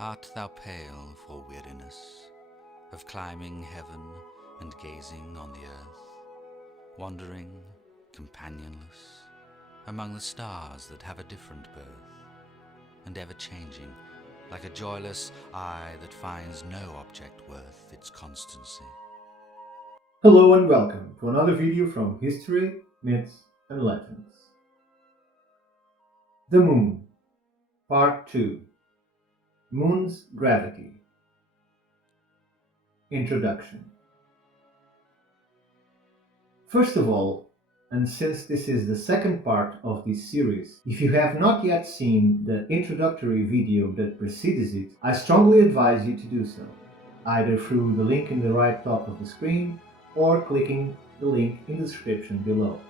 Art thou pale for weariness of climbing heaven and gazing on the earth, wandering, companionless, among the stars that have a different birth, and ever changing, like a joyless eye that finds no object worth its constancy? Hello and welcome to another video from History, Myths and Legends. The Moon, Part 2. Moon's Gravity. Introduction. First of all, and since this is the second part of this series, if you have not yet seen the introductory video that precedes it, I strongly advise you to do so, either through the link in the right top of the screen or clicking the link in the description below,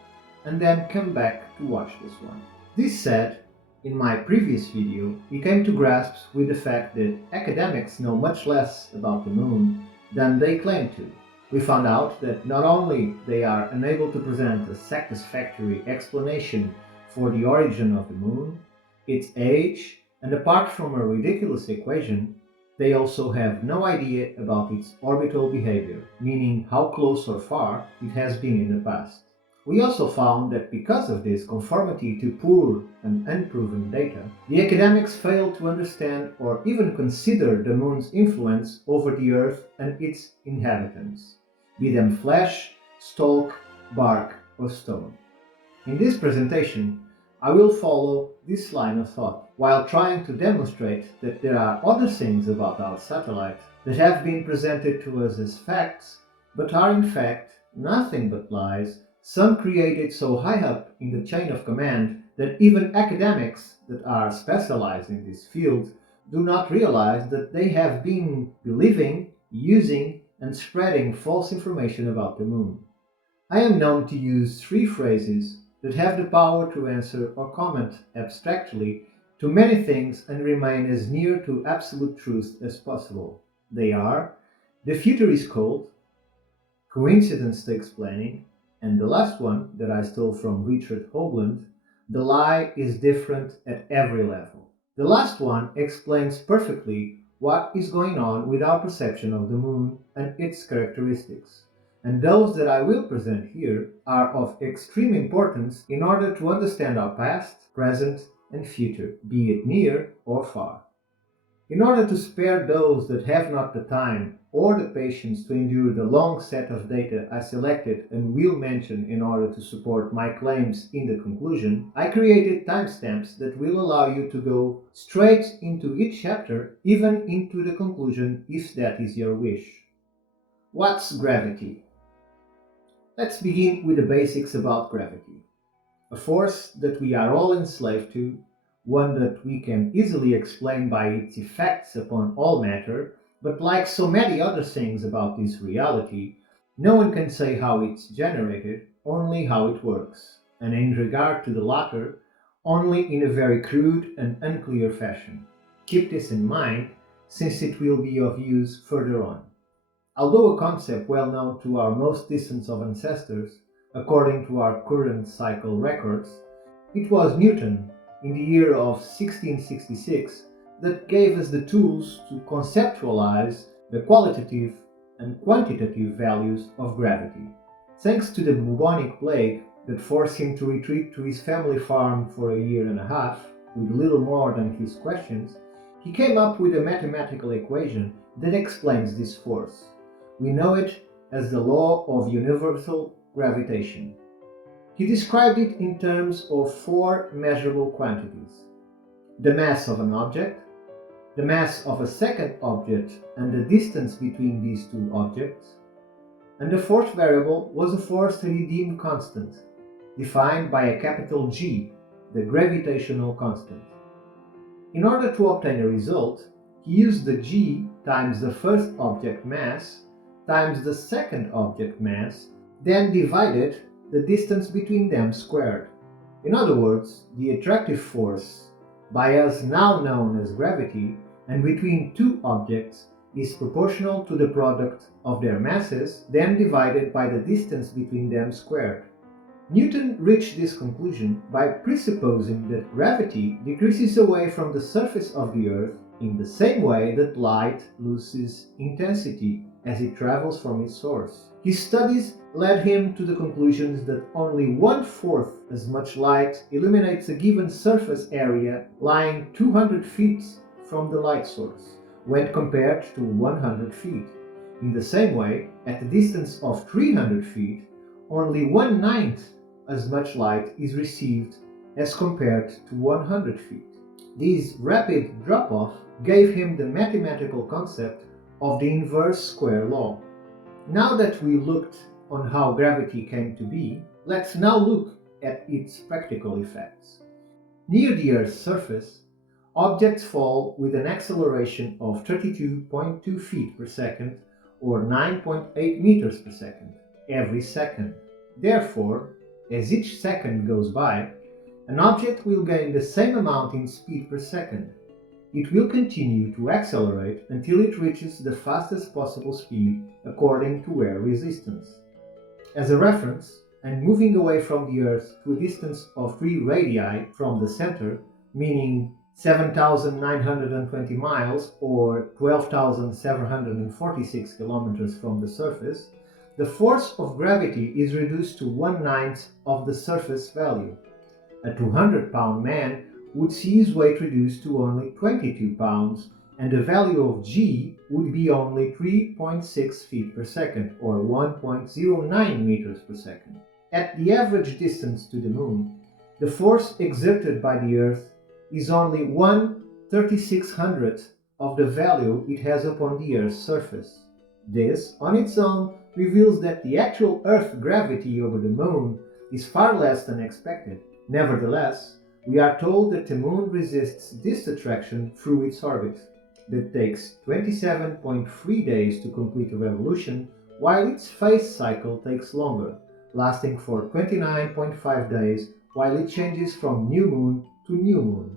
and then come back to watch this one. This said, in my previous video, we came to grasps with the fact that academics know much less about the moon than they claim to. We found out that not only they are unable to present a satisfactory explanation for the origin of the moon, its age, and apart from a ridiculous equation, they also have no idea about its orbital behavior, meaning how close or far it has been in the past. We also found that because of this conformity to poor and unproven data, the academics failed to understand or even consider the moon's influence over the Earth and its inhabitants, be them flesh, stalk, bark, or stone. In this presentation, I will follow this line of thought, while trying to demonstrate that there are other things about our satellite that have been presented to us as facts, but are in fact nothing but lies, some created so high up in the chain of command that even academics that are specialized in this field do not realize that they have been believing, using, and spreading false information about the moon. I am known to use three phrases that have the power to answer or comment abstractly to many things and remain as near to absolute truth as possible. They are: the future is cold, coincidence takes planning, and the last one that I stole from Richard Hoagland: the lie is different at every level. The last one explains perfectly what is going on with our perception of the moon and its characteristics. And those that I will present here are of extreme importance in order to understand our past, present, and future, be it near or far. In order to spare those that have not the time or the patience to endure the long set of data I selected and will mention in order to support my claims in the conclusion, I created timestamps that will allow you to go straight into each chapter, even into the conclusion if that is your wish. What's gravity? Let's begin with the basics about gravity. A force that we are all enslaved to, one that we can easily explain by its effects upon all matter, but like so many other things about this reality, no one can say how it's generated, only how it works, and in regard to the latter, only in a very crude and unclear fashion. Keep this in mind, since it will be of use further on. Although a concept well known to our most distant of ancestors, according to our current cycle records, it was Newton, in the year of 1666, that gave us the tools to conceptualize the qualitative and quantitative values of gravity. Thanks to the bubonic plague that forced him to retreat to his family farm for a year and a half, with little more than his questions, he came up with a mathematical equation that explains this force. We know it as the law of universal gravitation. He described it in terms of four measurable quantities: the mass of an object, the mass of a second object and the distance between these two objects, and the fourth variable was a force that he deemed constant, defined by a capital G, the gravitational constant. In order to obtain a result, he used the G times the first object mass times the second object mass, then divided the distance between them squared. In other words, the attractive force, by us now known as gravity, and between two objects is proportional to the product of their masses, then divided by the distance between them squared. Newton reached this conclusion by presupposing that gravity decreases away from the surface of the Earth in the same way that light loses intensity as it travels from its source. His studies led him to the conclusions that only 1/4 as much light illuminates a given surface area lying 200 feet from the light source, when compared to 100 feet. In the same way, at a distance of 300 feet, only 1/9 as much light is received as compared to 100 feet. This rapid drop-off gave him the mathematical concept of the inverse square law. Now that we looked on how gravity came to be, let's now look at its practical effects. Near the Earth's surface, objects fall with an acceleration of 32.2 feet per second or 9.8 meters per second every second. Therefore, as each second goes by, an object will gain the same amount in speed per second. It will continue to accelerate until it reaches the fastest possible speed according to air resistance. As a reference, and moving away from the Earth to a distance of 3 radii from the center, meaning 7,920 miles or 12,746 kilometers from the surface, the force of gravity is reduced to 1/9 of the surface value. A 200-pound man would see his weight reduced to only 22 pounds, and the value of g would be only 3.6 feet per second, or 1.09 meters per second. At the average distance to the Moon, the force exerted by the Earth is only 1/3600th of the value it has upon the Earth's surface. This, on its own, reveals that the actual Earth gravity over the Moon is far less than expected. Nevertheless, we are told that the Moon resists this attraction through its orbit, that takes 27.3 days to complete a revolution, while its phase cycle takes longer, lasting for 29.5 days while it changes from new moon to new moon.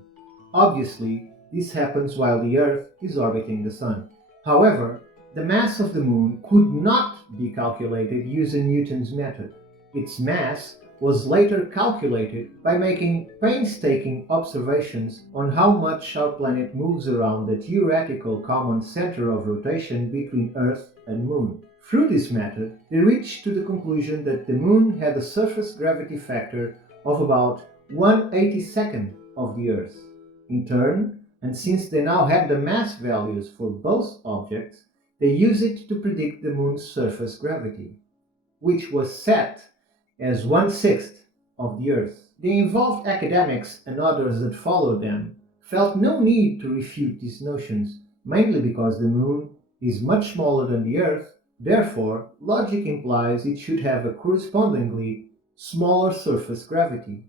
Obviously, this happens while the Earth is orbiting the Sun. However, the mass of the Moon could not be calculated using Newton's method. Its mass was later calculated by making painstaking observations on how much our planet moves around the theoretical common center of rotation between Earth and Moon. Through this method, they reached to the conclusion that the Moon had a surface gravity factor of about 1/82nd of the Earth. In turn, and since they now had the mass values for both objects, they used it to predict the Moon's surface gravity, which was set as 1/6 of the Earth. The involved academics and others that followed them felt no need to refute these notions, mainly because the Moon is much smaller than the Earth, therefore logic implies it should have a correspondingly smaller surface gravity.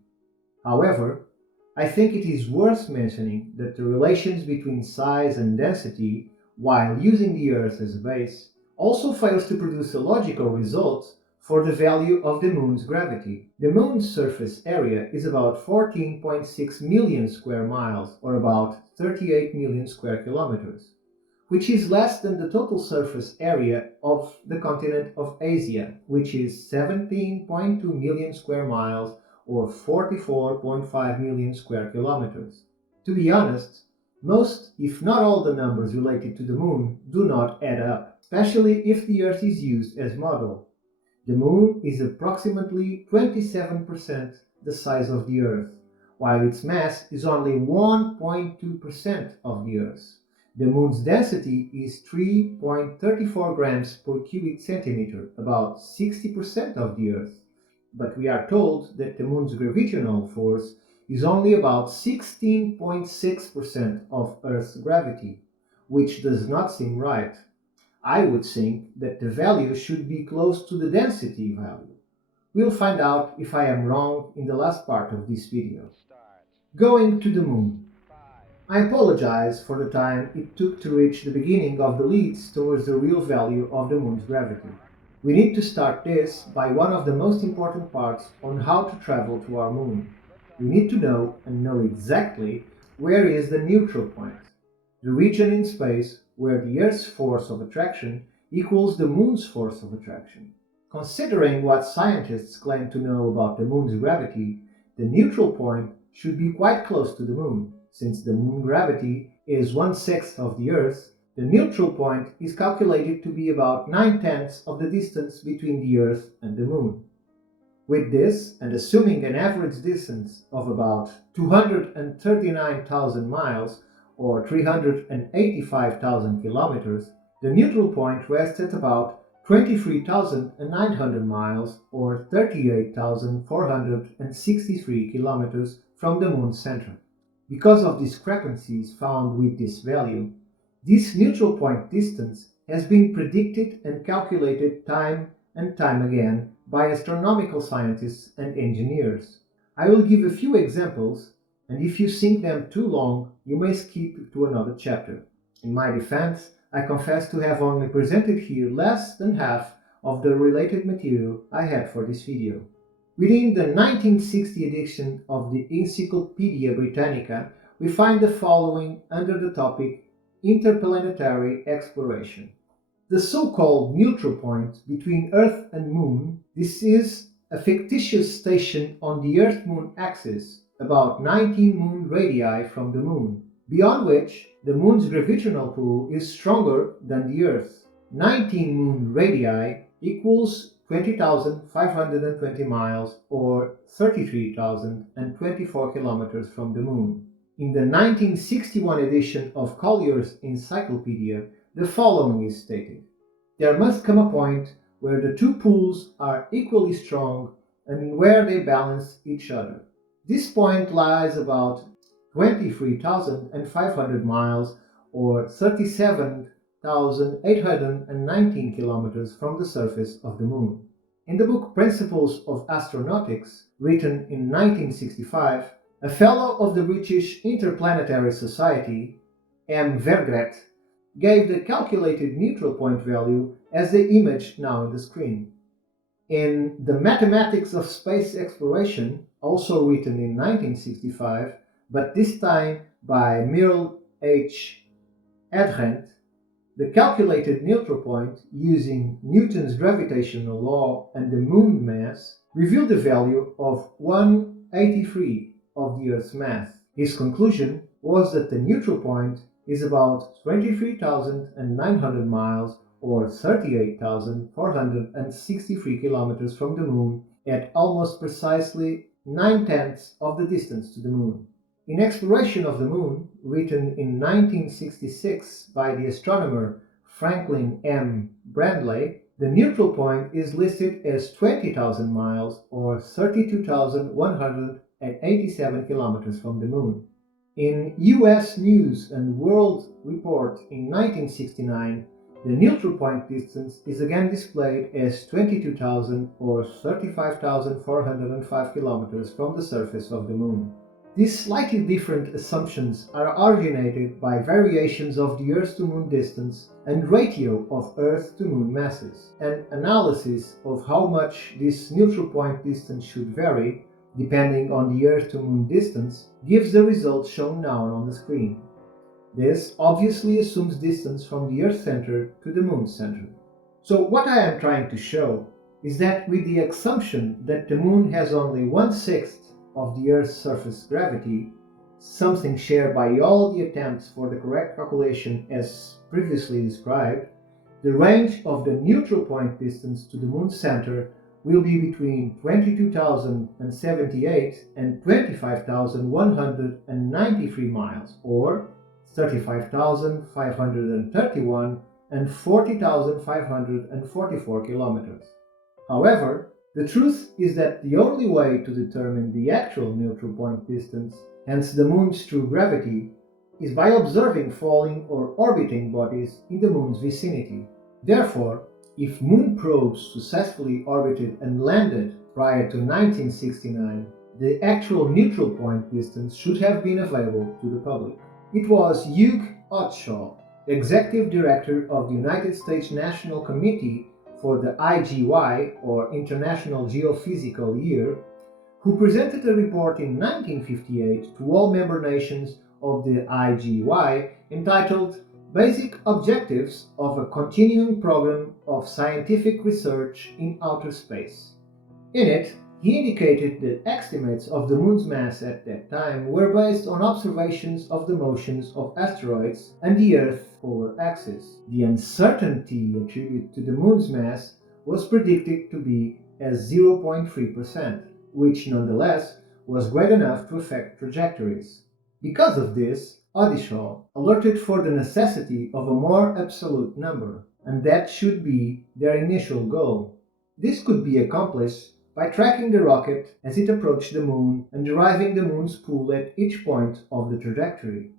However, I think it is worth mentioning that the relations between size and density, while using the Earth as a base, also fails to produce a logical result for the value of the Moon's gravity. The Moon's surface area is about 14.6 million square miles, or about 38 million square kilometers, which is less than the total surface area of the continent of Asia, which is 17.2 million square miles, or 44.5 million square kilometers. To be honest, most, if not all, the numbers related to the Moon do not add up, especially if the Earth is used as model. The Moon is approximately 27% the size of the Earth, while its mass is only 1.2% of the Earth's. The Moon's density is 3.34 grams per cubic centimeter, about 60% of the Earth. But we are told that the Moon's gravitational force is only about 16.6% of Earth's gravity, which does not seem right. I would think that the value should be close to the density value. We'll find out if I am wrong in the last part of this video. Going to the Moon. I apologize for the time it took to reach the beginning of the leads towards the real value of the Moon's gravity. We need to start this by one of the most important parts on how to travel to our Moon. We need to know and know exactly where is the neutral point, the region in space where the Earth's force of attraction equals the Moon's force of attraction. Considering what scientists claim to know about the Moon's gravity, the neutral point should be quite close to the Moon, since the Moon gravity is 1/6 of the Earth, the neutral point is calculated to be about 9/10 of the distance between the Earth and the Moon. With this, and assuming an average distance of about 239,000 miles or 385,000 kilometers, the neutral point rests at about 23,900 miles or 38,463 kilometers from the Moon's center. Because of discrepancies found with this value, this neutral point distance has been predicted and calculated time and time again by astronomical scientists and engineers. I will give a few examples, and if you think them too long, you may skip to another chapter. In my defense, I confess to have only presented here less than half of the related material I had for this video. Within the 1960 edition of the Encyclopaedia Britannica, we find the following under the topic Interplanetary Exploration. The so-called neutral point between Earth and Moon, this is a fictitious station on the Earth-Moon axis, about 19 moon radii from the Moon, beyond which the Moon's gravitational pull is stronger than the Earth's. 19 moon radii equals 20,520 miles or 33,024 kilometers from the Moon. In the 1961 edition of Collier's Encyclopedia, the following is stated: there must come a point where the two pulls are equally strong and where they balance each other. This point lies about 23,500 miles or 37,819 kilometers from the surface of the Moon. In the book Principles of Astronautics, written in 1965, a fellow of the British Interplanetary Society, M. Vergret, gave the calculated neutral point value as the image now on the screen. In The Mathematics of Space Exploration, also written in 1965, but this time by Merle H. Adrent, the calculated neutral point using Newton's gravitational law and the Moon mass revealed the value of 1/83 of the Earth's mass. His conclusion was that the neutral point is about 23,900 miles or 38,463 kilometers from the Moon at almost precisely 9/10 of the distance to the Moon. In Exploration of the Moon, written in 1966 by the astronomer Franklin M. Brandley, the neutral point is listed as 20,000 miles or 32,187 kilometers from the Moon. In U.S. News and World Report in 1969, the neutral point distance is again displayed as 22,000 or 35,405 kilometers from the surface of the Moon. These slightly different assumptions are originated by variations of the Earth-to-Moon distance and ratio of Earth-to-Moon masses. An analysis of how much this neutral point distance should vary, depending on the Earth-to-Moon distance, gives the results shown now on the screen. This obviously assumes distance from the Earth center to the Moon center. So what I am trying to show is that with the assumption that the Moon has only 1/6 of the Earth's surface gravity, something shared by all the attempts for the correct calculation as previously described, the range of the neutral point distance to the Moon's center will be between 22,078 and 25,193 miles, or 35,531 and 40,544 kilometers. However, the truth is that the only way to determine the actual neutral point distance, hence the Moon's true gravity, is by observing falling or orbiting bodies in the Moon's vicinity. Therefore, if Moon probes successfully orbited and landed prior to 1969, the actual neutral point distance should have been available to the public. It was Hugh Oddshaw, Executive Director of the United States National Committee for the IGY, or International Geophysical Year, who presented a report in 1958 to all member nations of the IGY entitled Basic Objectives of a Continuing Program of Scientific Research in Outer Space. In it, He indicated that estimates of the Moon's mass at that time were based on observations of the motions of asteroids and the Earth's polar axis. The uncertainty attributed to the Moon's mass was predicted to be as 0.3%, which nonetheless was great enough to affect trajectories. Because of this, Odishaw alerted for the necessity of a more absolute number, and that should be their initial goal. This could be accomplished by tracking the rocket as it approached the Moon and deriving the Moon's pull at each point of the trajectory.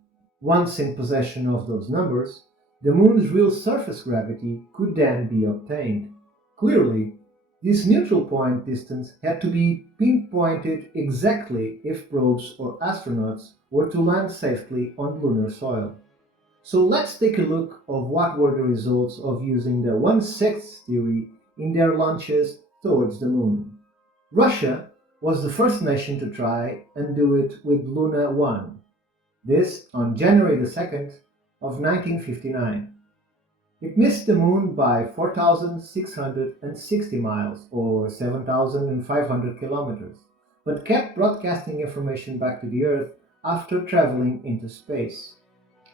Once in possession of those numbers, the Moon's real surface gravity could then be obtained. Clearly, this neutral point distance had to be pinpointed exactly if probes or astronauts were to land safely on lunar soil. So let's take a look of what were the results of using the 1/6 theory in their launches towards the Moon. Russia was the first nation to try and do it with Luna 1. This on January the 2nd of 1959. It missed the Moon by 4,660 miles, or 7,500 kilometers, but kept broadcasting information back to the Earth after traveling into space.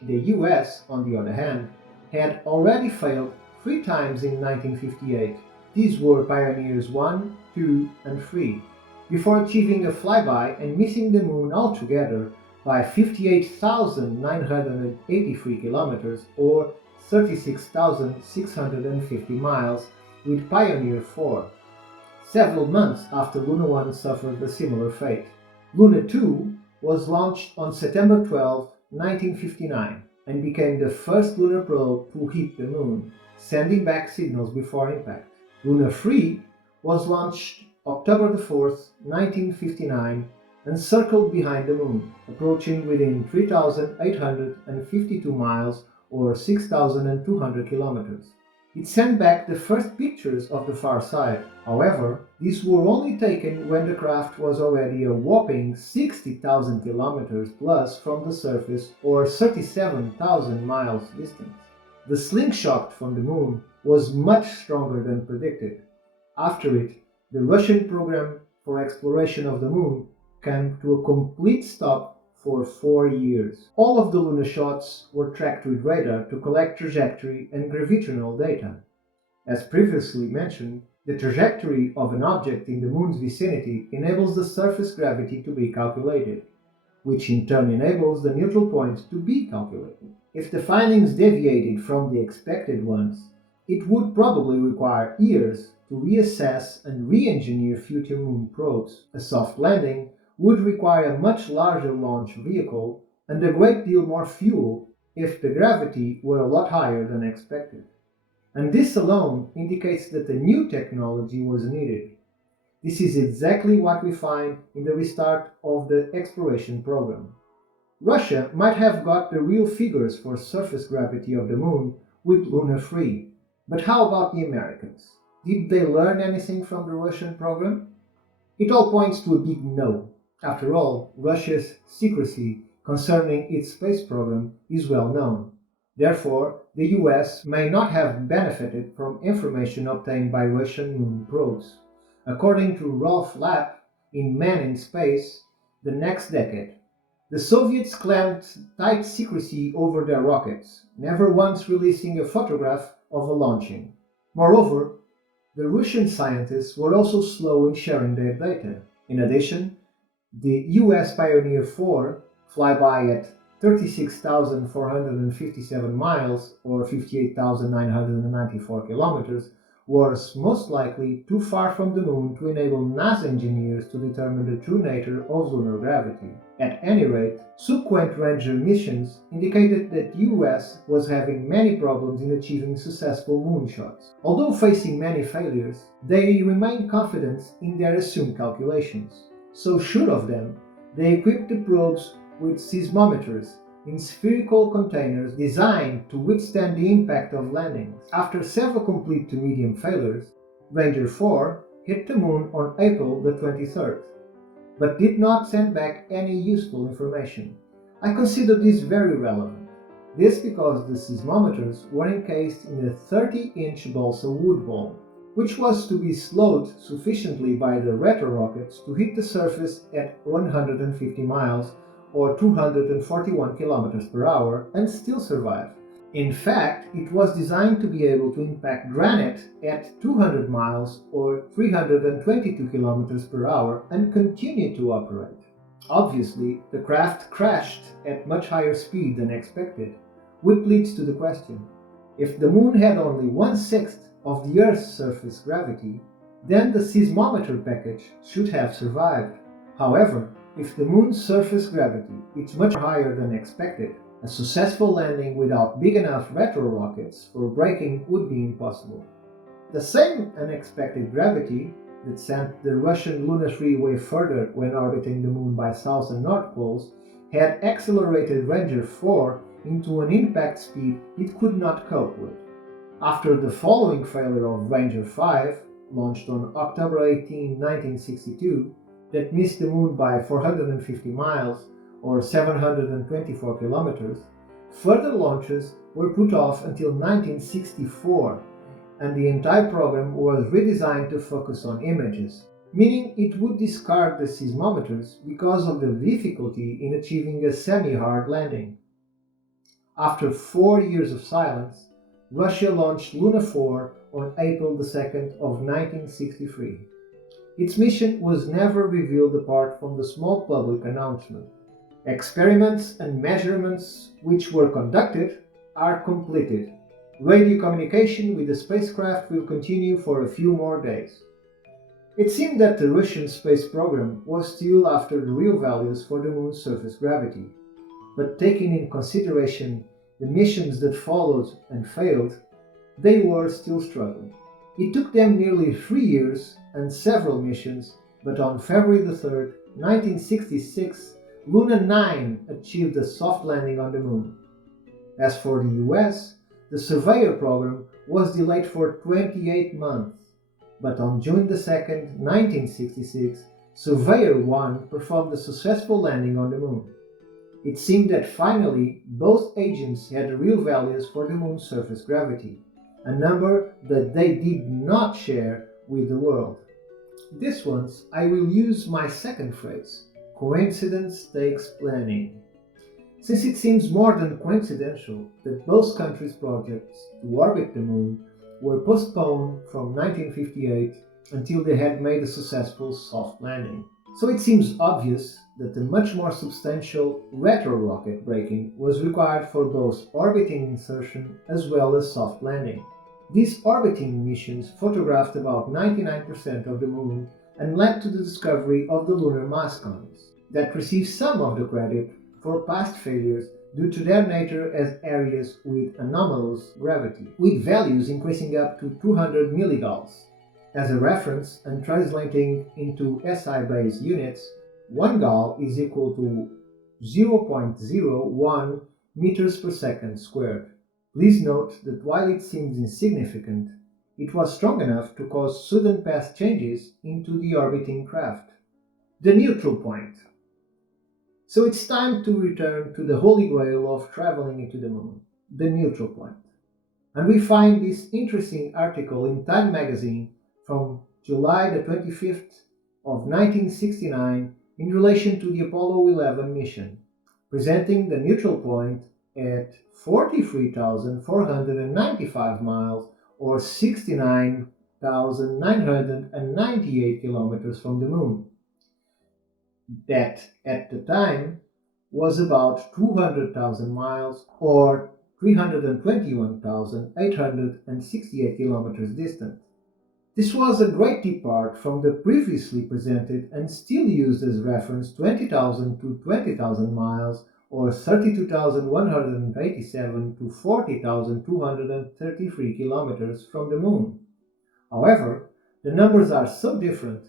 The US, on the other hand, had already failed 3 times in 1958. These were Pioneers 1, 2, and 3, before achieving a flyby and missing the Moon altogether by 58,983 kilometers, or 36,650 miles, with Pioneer 4, several months after Luna 1 suffered a similar fate. Luna 2 was launched on September 12, 1959, and became the first lunar probe to hit the Moon, sending back signals before impact. Luna 3 was launched October 4, 1959, and circled behind the Moon, approaching within 3,852 miles or 6,200 kilometers. It sent back the first pictures of the far side. However, these were only taken when the craft was already a whopping 60,000 kilometers plus from the surface, or 37,000 miles distant. The slingshot from the Moon was much stronger than predicted. After it, the Russian program for exploration of the Moon came to a complete stop for 4 years. All of the lunar shots were tracked with radar to collect trajectory and gravitational data. As previously mentioned, the trajectory of an object in the Moon's vicinity enables the surface gravity to be calculated, which in turn enables the neutral point to be calculated. If the findings deviated from the expected ones, it would probably require years to reassess and re-engineer future Moon probes. A soft landing would require a much larger launch vehicle and a great deal more fuel if the gravity were a lot higher than expected. And this alone indicates that a new technology was needed. This is exactly what we find in the restart of the exploration program. Russia might have got the real figures for surface gravity of the Moon with Luna 3, but how about the Americans? Did they learn anything from the Russian program? It all points to a big no. After all, Russia's secrecy concerning its space program is well known. Therefore, the US may not have benefited from information obtained by Russian moon probes. According to Rolf Lapp in Man in Space, the next decade, the Soviets claimed tight secrecy over their rockets, never once releasing a photograph of a launching. Moreover, the Russian scientists were also slow in sharing their data. In addition, the US Pioneer 4 flyby at 36,457 miles or 58,994 kilometers was most likely too far from the Moon to enable NASA engineers to determine the true nature of lunar gravity. At any rate, subsequent Ranger missions indicated that the US was having many problems in achieving successful moonshots. Although facing many failures, they remained confident in their assumed calculations. So sure of them, they equipped the probes with seismometers in spherical containers designed to withstand the impact of landings. After several complete to medium failures, Ranger 4 hit the Moon on April the 23rd, but did not send back any useful information. I consider this very relevant. This because the seismometers were encased in a 30-inch balsa wood ball. which was to be slowed sufficiently by the retro-rockets to hit the surface at 150 miles or 241 kilometers per hour and still survive. In fact, it was designed to be able to impact granite at 200 miles or 322 kilometers per hour and continue to operate. Obviously, the craft crashed at much higher speed than expected, which leads to the question: if the Moon had only 1/6 of the Earth's surface gravity, then the seismometer package should have survived. However, if the Moon's surface gravity is much higher than expected, a successful landing without big enough retro-rockets for braking would be impossible. The same unexpected gravity that sent the Russian Lunar 3 way further when orbiting the Moon by south and north poles had accelerated Ranger 4 into an impact speed it could not cope with. After the following failure of Ranger 5, launched on October 18, 1962, that missed the Moon by 450 miles or 724 kilometers, further launches were put off until 1964, and the entire program was redesigned to focus on images, meaning it would discard the seismometers because of the difficulty in achieving a semi-hard landing. After 4 years of silence, Russia launched Luna 4 on April 2nd of 1963. Its mission was never revealed apart from the small public announcement. Experiments and measurements which were conducted are completed. Radio communication with the spacecraft will continue for a few more days. It seemed that the Russian space program was still after the real values for the Moon's surface gravity, but taking in consideration the missions that followed and failed, they were still struggling. It took them nearly 3 years and several missions, but on February 3rd, 1966, Luna 9 achieved a soft landing on the Moon. As for the US, the Surveyor program was delayed for 28 months, but on June 2nd, 1966, Surveyor 1 performed a successful landing on the Moon. It seemed that finally both agents had real values for the Moon's surface gravity, a number that they did not share with the world. This once I will use my second phrase: coincidence takes planning. Since it seems more than coincidental that both countries' projects to orbit the Moon were postponed from 1958 until they had made a successful soft landing. So it seems obvious that a much more substantial retro-rocket braking was required for both orbiting insertion as well as soft landing. These orbiting missions photographed about 99% of the Moon and led to the discovery of the lunar mass cones, that receive some of the credit for past failures due to their nature as areas with anomalous gravity, with values increasing up to 200 milligauss. As a reference and translating into SI-based units, 1 gal is equal to 0.01 meters per second squared. Please note that while it seems insignificant, it was strong enough to cause sudden path changes into the orbiting craft. The neutral point. So it's time to return to the holy grail of traveling into the Moon, the neutral point. And we find this interesting article in Time magazine from July the 25th of 1969 in relation to the Apollo 11 mission, presenting the neutral point at 43,495 miles or 69,998 kilometers from the Moon. That, at the time, was about 200,000 miles or 321,868 kilometers distant. This was a great depart from the previously presented and still used as reference 20,000 to 20,000 miles or 32,187 to 40,233 kilometers from the Moon. However, the numbers are so different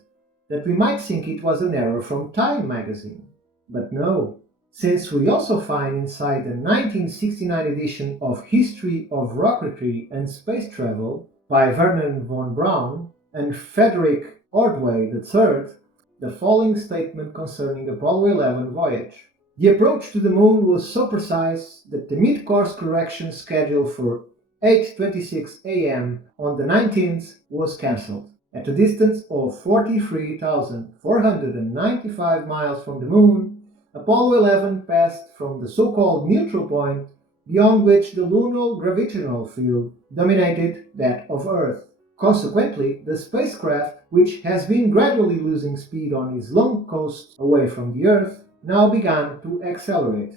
that we might think it was an error from Time magazine. But no, since we also find inside the 1969 edition of History of Rocketry and Space Travel by Vernon von Braun and Frederick Ordway III, the following statement concerning Apollo 11 voyage. The approach to the Moon was so precise that the mid-course correction schedule for 8:26 a.m. on the 19th was cancelled. At a distance of 43,495 miles from the Moon, Apollo 11 passed from the so-called neutral point, beyond which the lunar gravitational field dominated that of Earth. Consequently, the spacecraft, which has been gradually losing speed on its long course away from the Earth, now began to accelerate.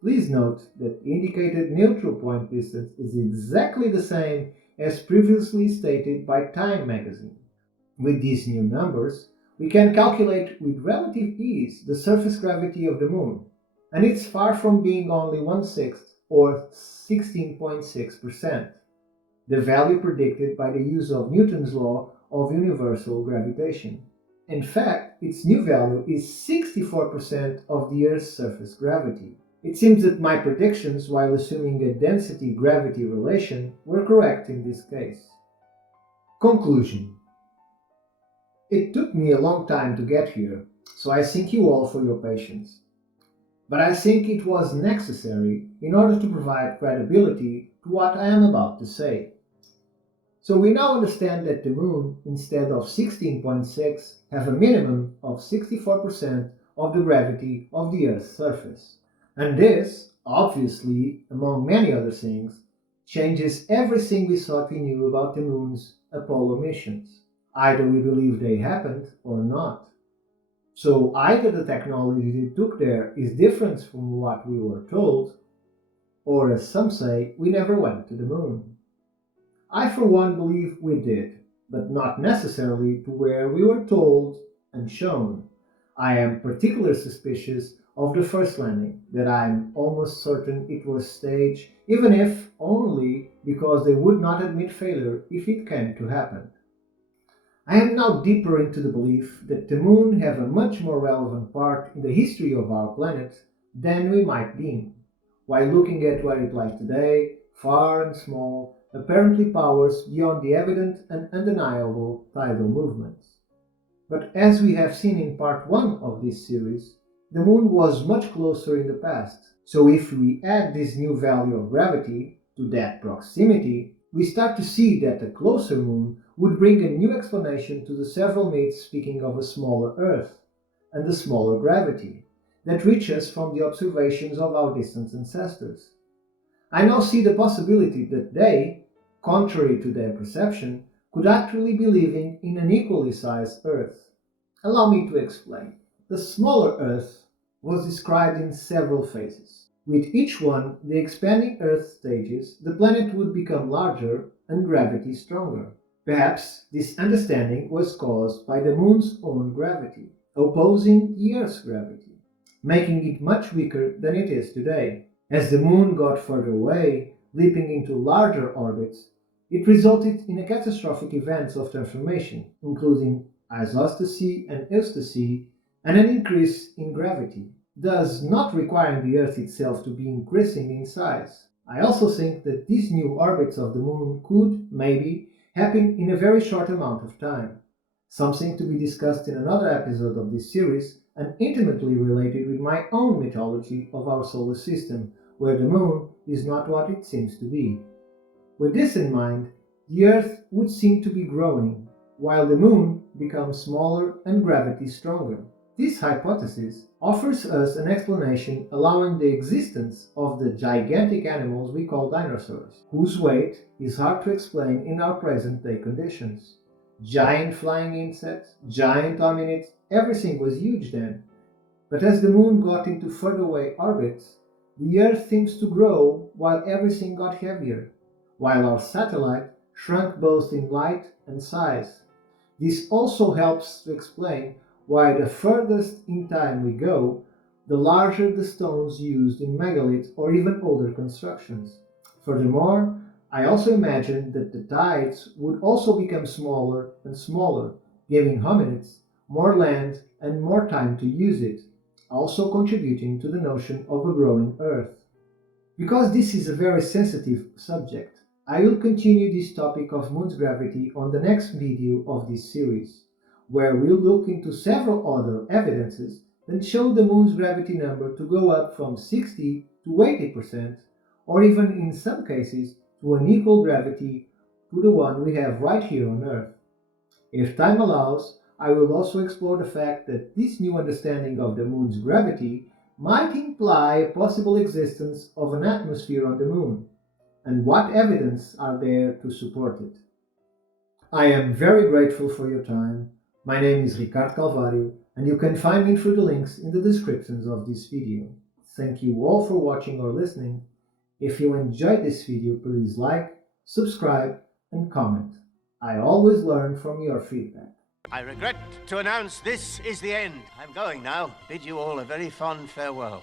Please note that the indicated neutral point distance is exactly the same as previously stated by Time magazine. With these new numbers, we can calculate with relative ease the surface gravity of the Moon, and it's far from being only 1/6 or 16.6%, the value predicted by the use of Newton's law of universal gravitation. In fact, its new value is 64% of the Earth's surface gravity. It seems that my predictions, while assuming a density-gravity relation, were correct in this case. Conclusion. It took me a long time to get here, so I thank you all for your patience. But I think it was necessary in order to provide credibility to what I am about to say. So we now understand that the Moon, instead of 16.6, have a minimum of 64% of the gravity of the Earth's surface. And this, obviously, among many other things, changes everything we thought we knew about the Moon's Apollo missions. Either we believe they happened or not. So either the technology they took there is different from what we were told, or as some say, we never went to the Moon. I for one believe we did, but not necessarily to where we were told and shown. I am particularly suspicious of the first landing, that I am almost certain it was staged, even if only because they would not admit failure if it came to happen. I am now deeper into the belief that the Moon have a much more relevant part in the history of our planet than we might deem. While looking at where it lies today, far and small, apparently powers beyond the evident and undeniable tidal movements. But as we have seen in part 1 of this series, the Moon was much closer in the past. So if we add this new value of gravity to that proximity, we start to see that a closer Moon would bring a new explanation to the several myths speaking of a smaller Earth and a smaller gravity that reach us from the observations of our distant ancestors. I now see the possibility that they, contrary to their perception, could actually be living in an equally sized Earth. Allow me to explain. The smaller Earth was described in several phases. With each one, the expanding Earth stages, the planet would become larger and gravity stronger. Perhaps this understanding was caused by the Moon's own gravity, opposing the Earth's gravity, making it much weaker than it is today. As the Moon got further away, leaping into larger orbits, it resulted in a catastrophic events of transformation, including isostasy and eustasy, and an increase in gravity, thus not requiring the Earth itself to be increasing in size. I also think that these new orbits of the Moon could, maybe, happen in a very short amount of time, something to be discussed in another episode of this series and intimately related with my own mythology of our solar system, where the Moon is not what it seems to be. With this in mind, the Earth would seem to be growing, while the Moon becomes smaller and gravity stronger. This hypothesis offers us an explanation allowing the existence of the gigantic animals we call dinosaurs, whose weight is hard to explain in our present-day conditions. Giant flying insects, giant hominids, everything was huge then. But as the Moon got into further away orbits, the Earth seems to grow while everything got heavier, while our satellite shrunk both in light and size. This also helps to explain why the furthest in time we go, the larger the stones used in megaliths or even older constructions. Furthermore, I also imagine that the tides would also become smaller and smaller, giving hominids more land and more time to use it, also contributing to the notion of a growing Earth. Because this is a very sensitive subject, I will continue this topic of Moon's gravity on the next video of this series, where we'll look into several other evidences that show the Moon's gravity number to go up from 60 to 80%, or even in some cases to an equal gravity to the one we have right here on Earth. If time allows, I will also explore the fact that this new understanding of the Moon's gravity might imply a possible existence of an atmosphere on the Moon, and what evidence are there to support it. I am very grateful for your time. My name is Ricardo Calvario, and you can find me through the links in the descriptions of this video. Thank you all for watching or listening. If you enjoyed this video, please like, subscribe, and comment. I always learn from your feedback. I regret to announce this is the end. I'm going now. Bid you all a very fond farewell.